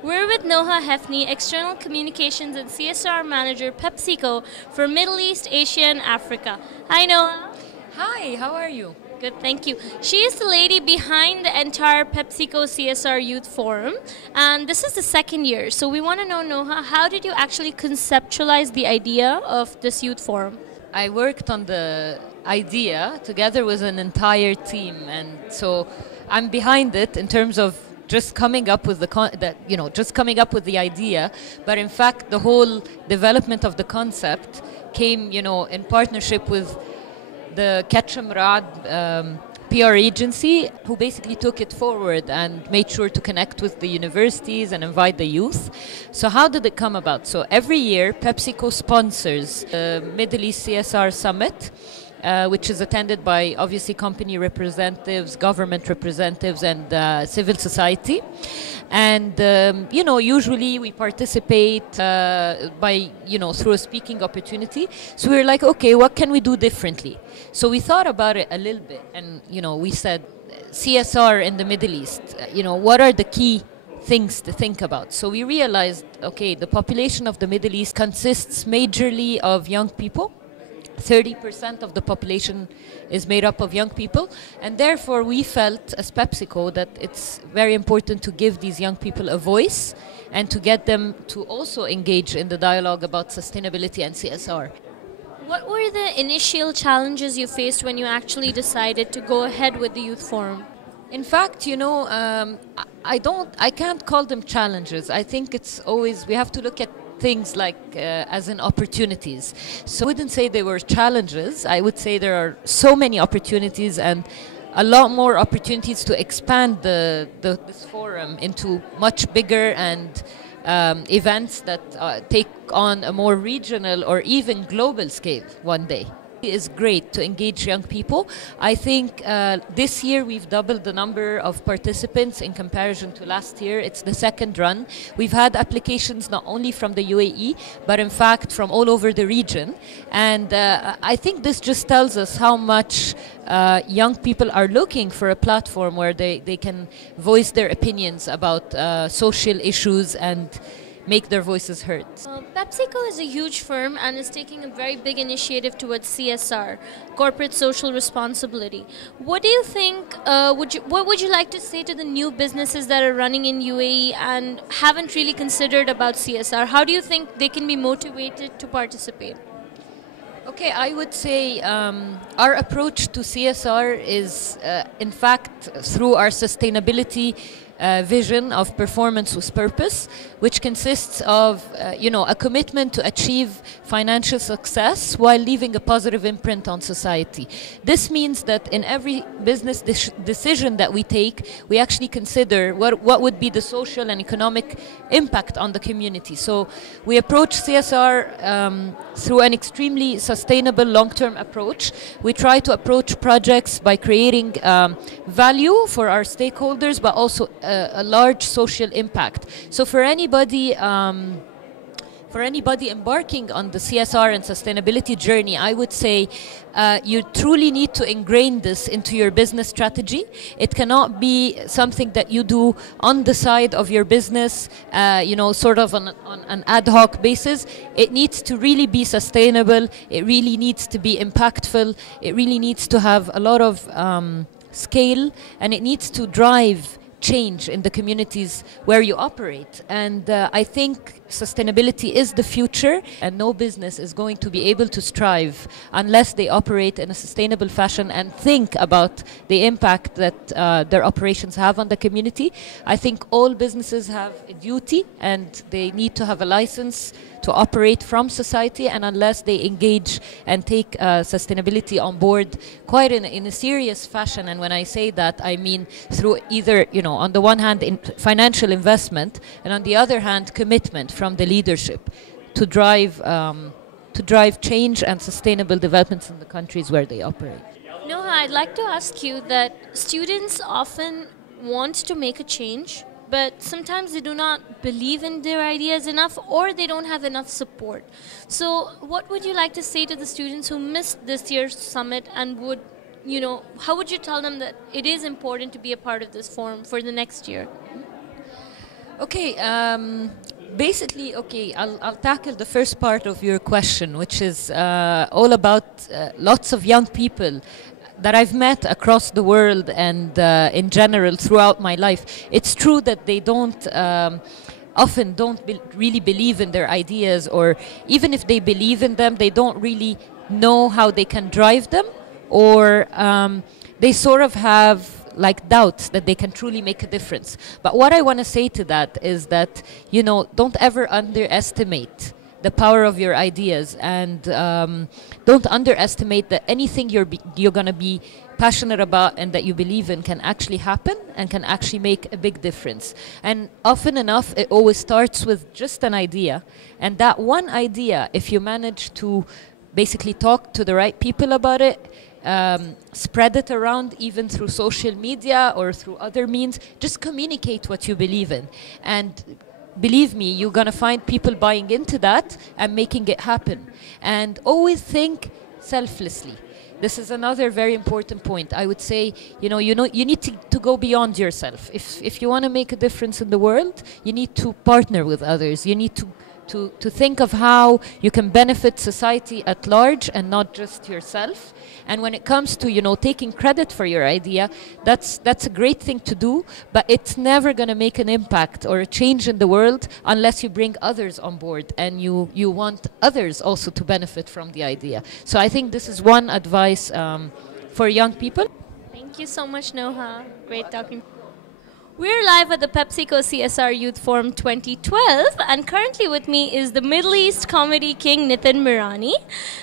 We're with Noha Hefni, External Communications and CSR Manager, Pepsico, for Middle East, Asia, and Africa. Hi, Noha. Hi, how are you? Good, thank you. She is the lady behind the entire PepsiCo CSR Youth Forum, and this is the second year. So we want to know, Noha, how did you actually conceptualize the idea of this youth forum? I worked on the idea together with an entire team, and so I'm behind it in terms of just coming up with just coming up with the idea. But in fact, the whole development of the concept came, in partnership with the Ketchum Rad PR agency, who basically took it forward and made sure to connect with the universities and invite the youth. So how did it come about? So every year, PepsiCo sponsors the Middle East CSR Summit, which is attended by obviously company representatives, government representatives, and civil society. And usually we participate by through a speaking opportunity. So we were like, okay, what can we do differently? So we thought about it a little bit, and we said, CSR in the Middle East. What are the key things to think about? So we realized, okay, the population of the Middle East consists majorly of young people. 30% of the population is made up of young people, and therefore we felt as PepsiCo that it's very important to give these young people a voice and to get them to also engage in the dialogue about sustainability and CSR. What were the initial challenges you faced when you actually decided to go ahead with the youth forum? In fact, I can't call them challenges. I think it's always, we have to look at things like as in opportunities. So I wouldn't say they were challenges. I would say there are so many opportunities and a lot more opportunities to expand this forum into much bigger and events that take on a more regional or even global scale one day. It is great to engage young people. I think this year we've doubled the number of participants in comparison to last year. It's the second run. We've had applications not only from the UAE, but in fact from all over the region. And I think this just tells us how much young people are looking for a platform where they can voice their opinions about social issues and make their voices heard. PepsiCo is a huge firm and is taking a very big initiative towards CSR, corporate social responsibility. What do you think, what would you like to say to the new businesses that are running in UAE and haven't really considered about CSR? How do you think they can be motivated to participate? Okay, I would say our approach to CSR is, in fact, through our sustainability vision of performance with purpose, which consists of a commitment to achieve financial success while leaving a positive imprint on society. This means that in every business decision that we take, we actually consider what would be the social and economic impact on the community. So we approach CSR through an extremely sustainable long-term approach. We try to approach projects by creating value for our stakeholders, but also a large social impact. So for anybody embarking on the CSR and sustainability journey, I would say you truly need to ingrain this into your business strategy. It cannot be something that you do on the side of your business, sort of on an ad hoc basis. It needs to really be sustainable. It really needs to be impactful. It really needs to have a lot of scale, and it needs to drive change in the communities where you operate. And I think sustainability is the future, and no business is going to be able to strive unless they operate in a sustainable fashion and think about the impact that their operations have on the community. I think all businesses have a duty and they need to have a license to operate from society, and unless they engage and take sustainability on board quite in a serious fashion, and when I say that, I mean through either, on the one hand, financial investment, and on the other hand, commitment from the leadership to drive change and sustainable developments in the countries where they operate. Noha, I'd like to ask you that students often want to make a change, but sometimes they do not believe in their ideas enough, or they don't have enough support. So what would you like to say to the students who missed this year's summit, and would, how would you tell them that it is important to be a part of this forum for the next year? Okay, basically, okay, I'll tackle the first part of your question, which is all about lots of young people that I've met across the world and in general throughout my life. It's true that they often don't really believe in their ideas, or even if they believe in them, they don't really know how they can drive them, or they sort of have like doubts that they can truly make a difference. But what I want to say to that is that, you know, don't ever underestimate the power of your ideas, and don't underestimate that anything you're going to be passionate about and that you believe in can actually happen and can actually make a big difference. And often enough, it always starts with just an idea. And that one idea, if you manage to basically talk to the right people about it, spread it around even through social media or through other means, just communicate what you believe in. And believe me, you're going to find people buying into that and making it happen. And always think selflessly. This is another very important point. I would say, you need to go beyond yourself. If you want to make a difference in the world, you need to partner with others. You need to think of how you can benefit society at large and not just yourself. And when it comes to, taking credit for your idea, that's a great thing to do, but it's never going to make an impact or a change in the world unless you bring others on board and you want others also to benefit from the idea. So I think this is one advice for young people. Thank you so much, Noha. Great talking. We're live at the PepsiCo CSR Youth Forum 2012, and currently with me is the Middle East comedy king, Nitin Mirani.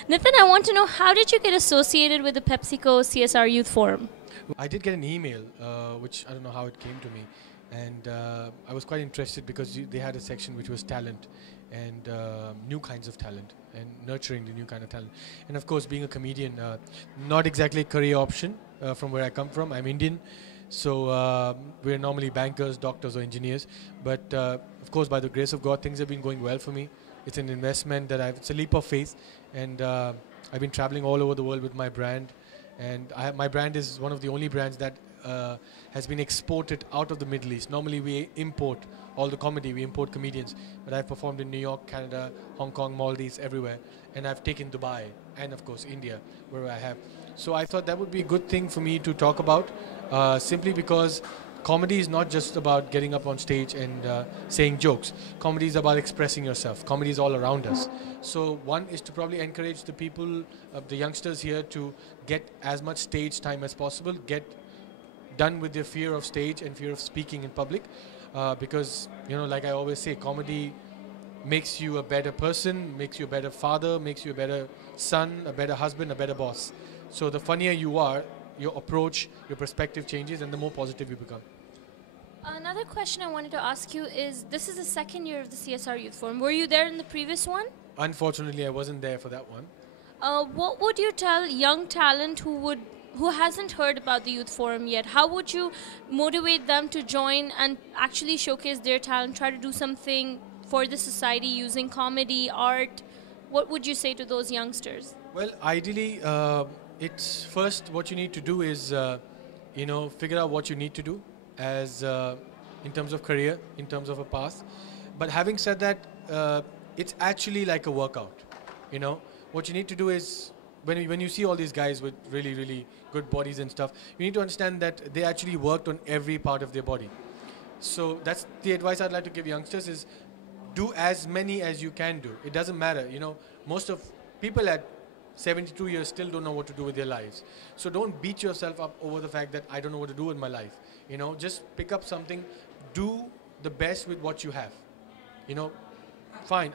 Nitin, I want to know, how did you get associated with the PepsiCo CSR Youth Forum? I did get an email, which I don't know how it came to me, and I was quite interested because they had a section which was talent and new kinds of talent and nurturing the new kind of talent. And of course, being a comedian, not exactly a career option from where I come from. I'm Indian. So we're normally bankers, doctors or engineers, but of course by the grace of God things have been going well for me. It's an investment that it's a leap of faith, and I've been traveling all over the world with my brand, and my brand is one of the only brands that has been exported out of the Middle East. Normally we import all the comedy, we import comedians, but I've performed in New York, Canada, Hong Kong, Maldives, everywhere, and I've taken Dubai and of course India, where I have. So I thought that would be a good thing for me to talk about, simply because comedy is not just about getting up on stage and saying jokes. Comedy is about expressing yourself. Comedy is all around us. So one is to probably encourage the people, the youngsters here, to get as much stage time as possible, get done with their fear of stage and fear of speaking in public, because, like I always say, comedy makes you a better person, makes you a better father, makes you a better son, a better husband, a better boss. So the funnier you are, your approach, your perspective changes, and the more positive you become. Another question I wanted to ask you is, this is the second year of the CSR Youth Forum. Were you there in the previous one? Unfortunately, I wasn't there for that one. What would you tell young talent who hasn't heard about the Youth Forum yet? How would you motivate them to join and actually showcase their talent, try to do something for the society using comedy, art? What would you say to those youngsters? Well, ideally, it's first what you need to do is, figure out what you need to do as in terms of career, in terms of a path. But having said that, it's actually like a workout. What you need to do is, when you see all these guys with really, really good bodies and stuff, you need to understand that they actually worked on every part of their body. So that's the advice I'd like to give youngsters is, do as many as you can do. It doesn't matter. Most of people at 72 years still don't know what to do with their lives. So don't beat yourself up over the fact that I don't know what to do with my life. Just pick up something, do the best with what you have. Fine.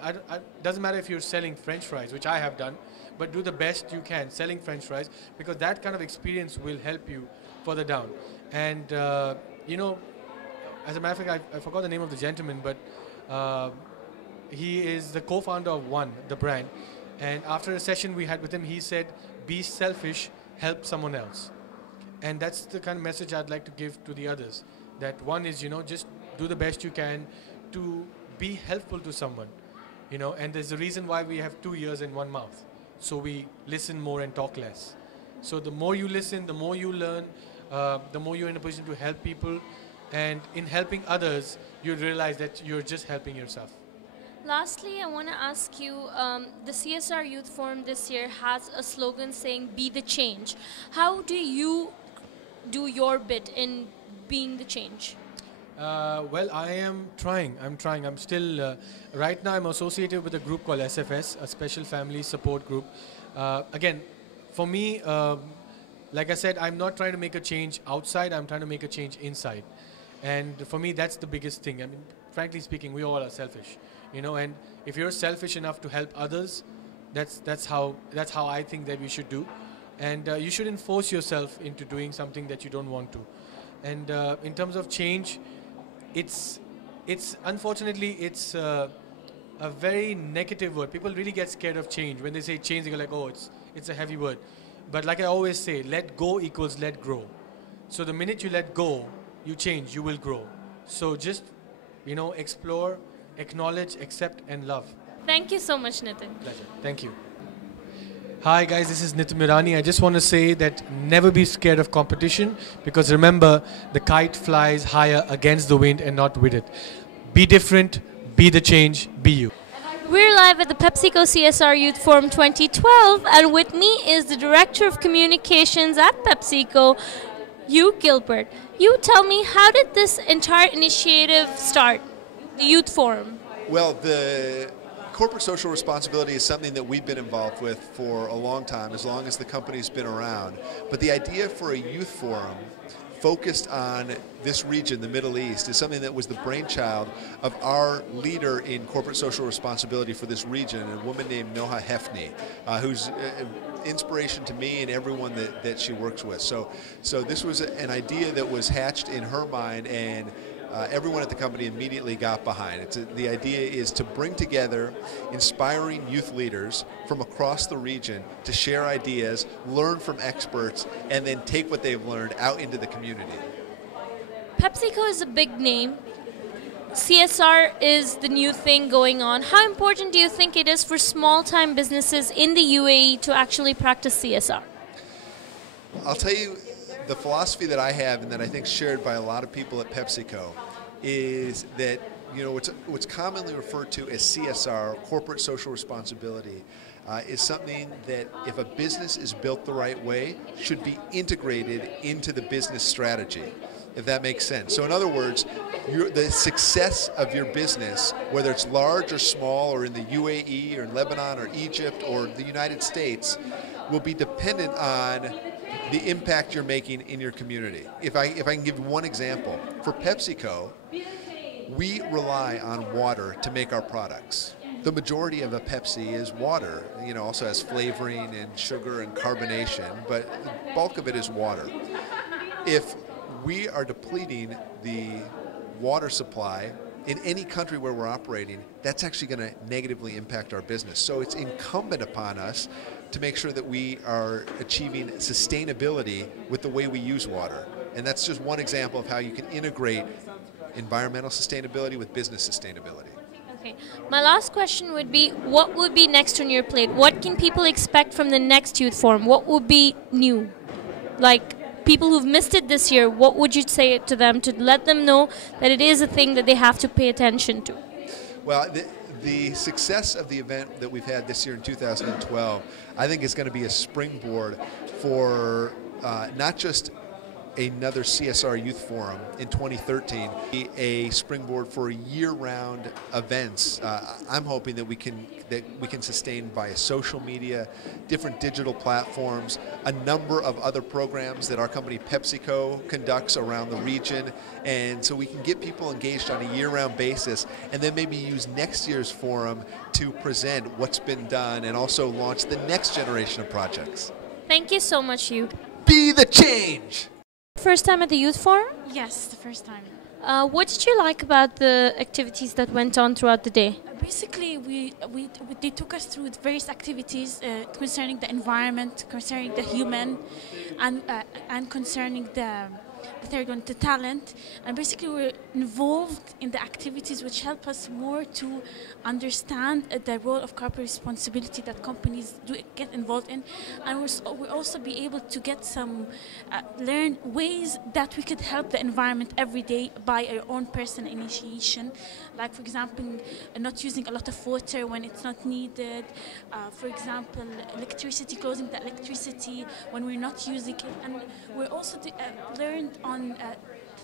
Doesn't matter if you're selling French fries, which I have done, but do the best you can selling French fries, because that kind of experience will help you further down. And, as a matter of fact, I forgot the name of the gentleman, but he is the co-founder of One, the brand. And after a session we had with him, he said, be selfish, help someone else. And that's the kind of message I'd like to give to the others. That one is, just do the best you can to be helpful to someone. And there's a reason why we have 2 ears and 1 mouth. So we listen more and talk less. So the more you listen, the more you learn, the more you're in a position to help people. and in helping others, you realize that you're just helping yourself. Lastly, I want to ask you, the CSR Youth Forum this year has a slogan saying, "Be the change." How do you do your bit in being the change? Well, I am trying. I'm trying. I'm still, right now I'm associated with a group called SFS, a Special Family Support Group. Again, for me, like I said, I'm not trying to make a change outside, I'm trying to make a change inside. And for me, that's the biggest thing. I mean, frankly speaking, we all are selfish, you know, and if you're selfish enough to help others, that's how I think that we should do. And you shouldn't force yourself into doing something that you don't want to. And in terms of change, it's unfortunately it's a very negative word. People really get scared of change. When they say change, they go like, oh, it's a heavy word. But like I always say, let go equals let grow. So the minute you let go, you change, you will grow. So just, you know, explore, acknowledge, accept, and love. Thank you so much, Nitin. Pleasure. Thank you. Hi guys, this is Nitin Mirani. I just want to say that never be scared of competition, because remember, the kite flies higher against the wind and not with it. Be different, be the change, be you. We're live at the PepsiCo CSR Youth Forum 2012, and with me is the Director of Communications at PepsiCo, Hugh Gilbert. You tell me, how did this entire initiative start, the Youth Forum? Well, the corporate social responsibility is something that we've been involved with for a long time, as long as the company's been around. But the idea for a youth forum focused on this region, the Middle East, is something that was the brainchild of our leader in corporate social responsibility for this region, a woman named Noha Hefni, who's inspiration to me and everyone that she works with. So this was an idea that was hatched in her mind, and everyone at the company immediately got behind. The idea is to bring together inspiring youth leaders from across the region to share ideas, learn from experts, and then take what they've learned out into the community. PepsiCo is a big name. CSR is the new thing going on. How important do you think it is for small-time businesses in the UAE to actually practice CSR? I'll tell you, the philosophy that I have, and that I think shared by a lot of people at PepsiCo, is that, you know, what's commonly referred to as CSR, corporate social responsibility, is something that, if a business is built the right way, should be integrated into the business strategy, if that makes sense. So in other words, the success of your business, whether it's large or small, or in the UAE or in Lebanon or Egypt or the United States, will be dependent on the impact you're making in your community. If I can give one example, for PepsiCo, we rely on water to make our products. The majority of a Pepsi is water. You know, also has flavoring and sugar and carbonation, but the bulk of it is water. If we are depleting the water supply in any country where we're operating, that's actually going to negatively impact our business. So it's incumbent upon us to make sure that we are achieving sustainability with the way we use water. And that's just one example of how you can integrate environmental sustainability with business sustainability. Okay. My last question would be, what would be next on your plate? What can people expect from the next Youth Forum? What would be new? Like, people who've missed it this year, what would you say to them to let them know that it is a thing that they have to pay attention to? Well, the success of the event that we've had this year in 2012, I think is going to be a springboard for not just another CSR Youth Forum in 2013, a springboard for year-round events. I'm hoping that we can sustain via social media, different digital platforms, a number of other programs that our company PepsiCo conducts around the region, and so we can get people engaged on a year-round basis, and then maybe use next year's forum to present what's been done and also launch the next generation of projects. Thank you so much, Hugh. Be the change! First time at the Youth Forum? Yes, the first time. What did you like about the activities that went on throughout the day? Basically, they took us through various activities concerning the environment, concerning the human, and concerning the what they're going to talent, and basically we're involved in the activities which help us more to understand the role of corporate responsibility that companies do get involved in, and we'll also be able to get some learn ways that we could help the environment every day by our own personal initiation, like for example not using a lot of water when it's not needed, for example electricity, closing the electricity when we're not using it, and we're also learned on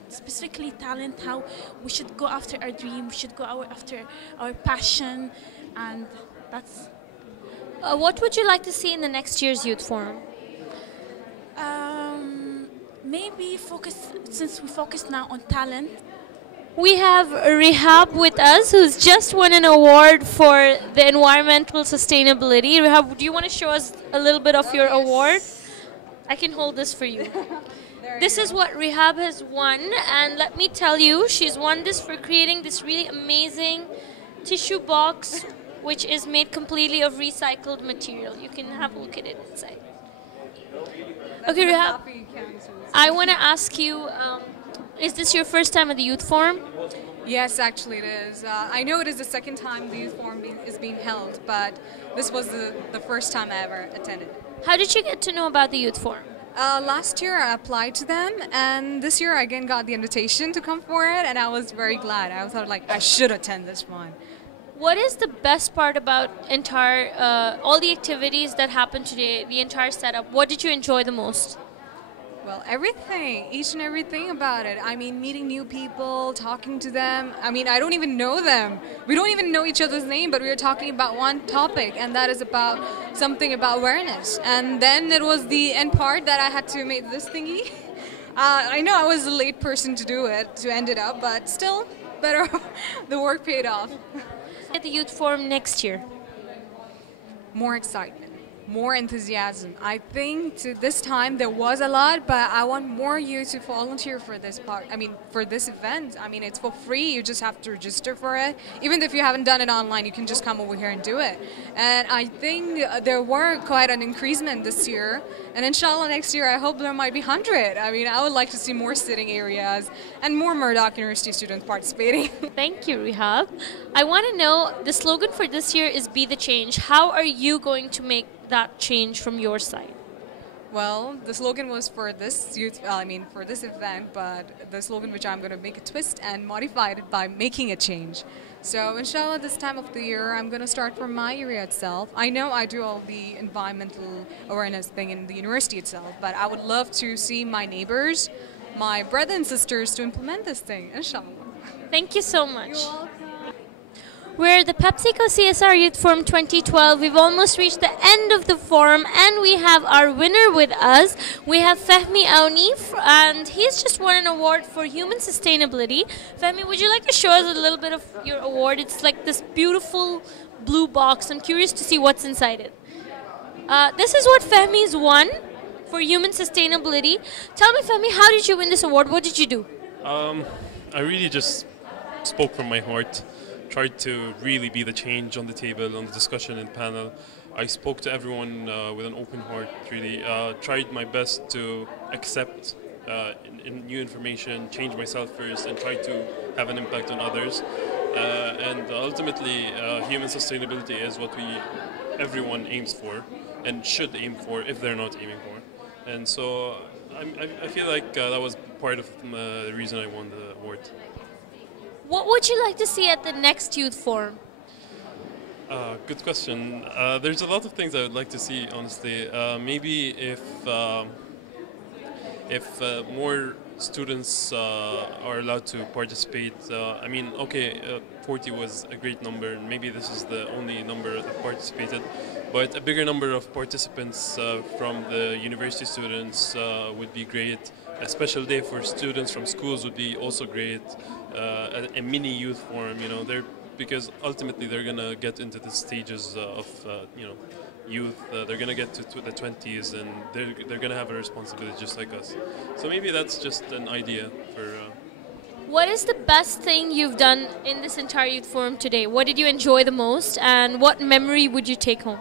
specifically talent, how we should go after our dream, we should go after our passion, and that's. What would you like to see in the next year's Youth Forum? Maybe focus, since we focus now on talent. We have Rehab with us, who's just won an award for the environmental sustainability. Rehab, do you want to show us a little bit of your award? I can hold this for you. This is what Rehab has won, and let me tell you, she's won this for creating this really amazing tissue box, which is made completely of recycled material. You can have a look at it inside. Okay, Rehab, I want to ask you, is this your first time at the Youth Forum? Yes, actually it is. I know it is the second time the Youth Forum is being held, but this was the first time I ever attended. How did you get to know about the Youth Forum? Last year I applied to them, and this year I again got the invitation to come for it, and I was very glad. I thought like I should attend this one. What is the best part about all the activities that happened today, the entire setup? What did you enjoy the most? Well, everything, each and everything about it. I mean, meeting new people, talking to them. I mean, I don't even know them. We don't even know each other's name, but we were talking about one topic, and that is about something about awareness. And then it was the end part that I had to make this thingy. I know I was a late person to do it, to end it up, but still, better, the work paid off. At the Youth Forum next year? More excitement, more enthusiasm. I think this time there was a lot, but I want more you to volunteer for this part. I mean, for this event. I mean, it's for free. You just have to register for it. Even if you haven't done it online, you can just come over here and do it. And I think there were quite an increasement this year. And inshallah next year, I hope there might be 100. I mean, I would like to see more sitting areas and more Murdoch University students participating. Thank you, Rehab. I want to know, the slogan for this year is Be the Change. How are you going to make that change from your side? Well, the slogan was for this for this event, but the slogan which I'm going to make a twist and modify it by making a change. So inshallah this time of the year I'm going to start from my area itself. I know I do all the environmental awareness thing in the university itself, but I would love to see my neighbors, my brothers and sisters to implement this thing, inshallah. Thank you so much. You're welcome. We're the PepsiCo CSR Youth Forum 2012. We've almost reached the end of the forum, and we have our winner with us. We have Fehmi Aouni, and he's just won an award for human sustainability. Fehmi, would you like to show us a little bit of your award? It's like this beautiful blue box. I'm curious to see what's inside it. This is what Fehmi's won for human sustainability. Tell me, Fehmi, how did you win this award? What did you do? I really just spoke from my heart. Tried to really be the change on the table, on the discussion and panel. I spoke to everyone with an open heart, really. Tried my best to accept in new information, change myself first, and try to have an impact on others. And ultimately, human sustainability is what everyone aims for and should aim for if they're not aiming for. And so I feel like that was part of the reason I won the award. What would you like to see at the next Youth Forum? Good question. There's a lot of things I would like to see, honestly. Maybe if more students are allowed to participate. I mean, okay, 40 was a great number, and maybe this is the only number that participated. But a bigger number of participants from the university students would be great. A special day for students from schools would be also great. A mini youth forum, because ultimately they're gonna get into the stages of youth. They're gonna get to the 20s, and they're gonna have a responsibility just like us. So maybe that's just an idea for. What is the best thing you've done in this entire youth forum today? What did you enjoy the most, and what memory would you take home?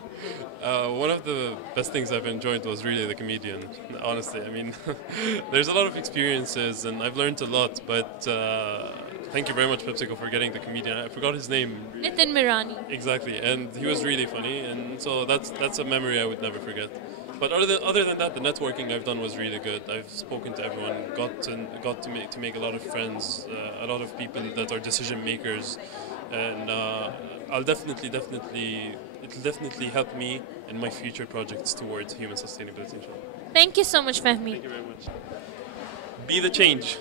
One of the best things I've enjoyed was really the comedian, honestly. I mean, there's a lot of experiences and I've learned a lot, but thank you very much, PepsiCo, for getting the comedian. I forgot his name. Nitin Mirani. Exactly, and he was really funny, and so that's a memory I would never forget. But other than that, the networking I've done was really good. I've spoken to everyone, got to make a lot of friends, a lot of people that are decision makers, and it'll definitely help me in my future projects towards human sustainability. Inshallah. Thank you so much, Fahmi. Thank you very much. Be the change.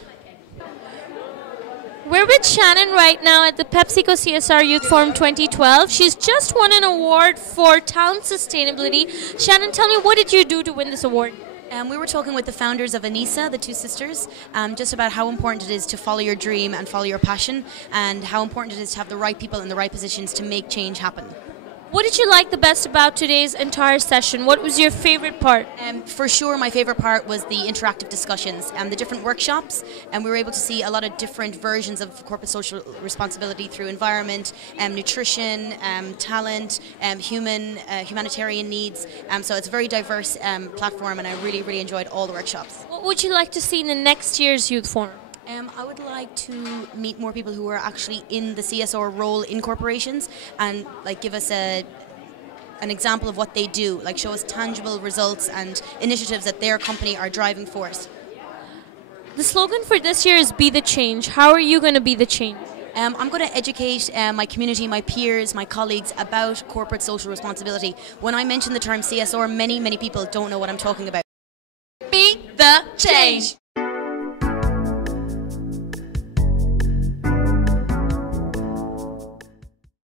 We're with Shannon right now at the PepsiCo CSR Youth Forum 2012. She's just won an award for talent sustainability. Shannon, tell me, what did you do to win this award? We were talking with the founders of Anisa, the two sisters, just about how important it is to follow your dream and follow your passion, and how important it is to have the right people in the right positions to make change happen. What did you like the best about today's entire session? What was your favorite part? For sure, my favorite part was the interactive discussions and the different workshops, and we were able to see a lot of different versions of corporate social responsibility through environment, nutrition, talent, humanitarian needs. So it's a very diverse platform, and I really, really enjoyed all the workshops. What would you like to see in the next year's Youth Forum? I would like to meet more people who are actually in the CSR role in corporations, and like give us an example of what they do, like show us tangible results and initiatives that their company are driving force. The slogan for this year is Be the Change. How are you going to be the change? I'm going to educate my community, my peers, my colleagues about corporate social responsibility. When I mention the term CSR, many people don't know what I'm talking about. Be the change!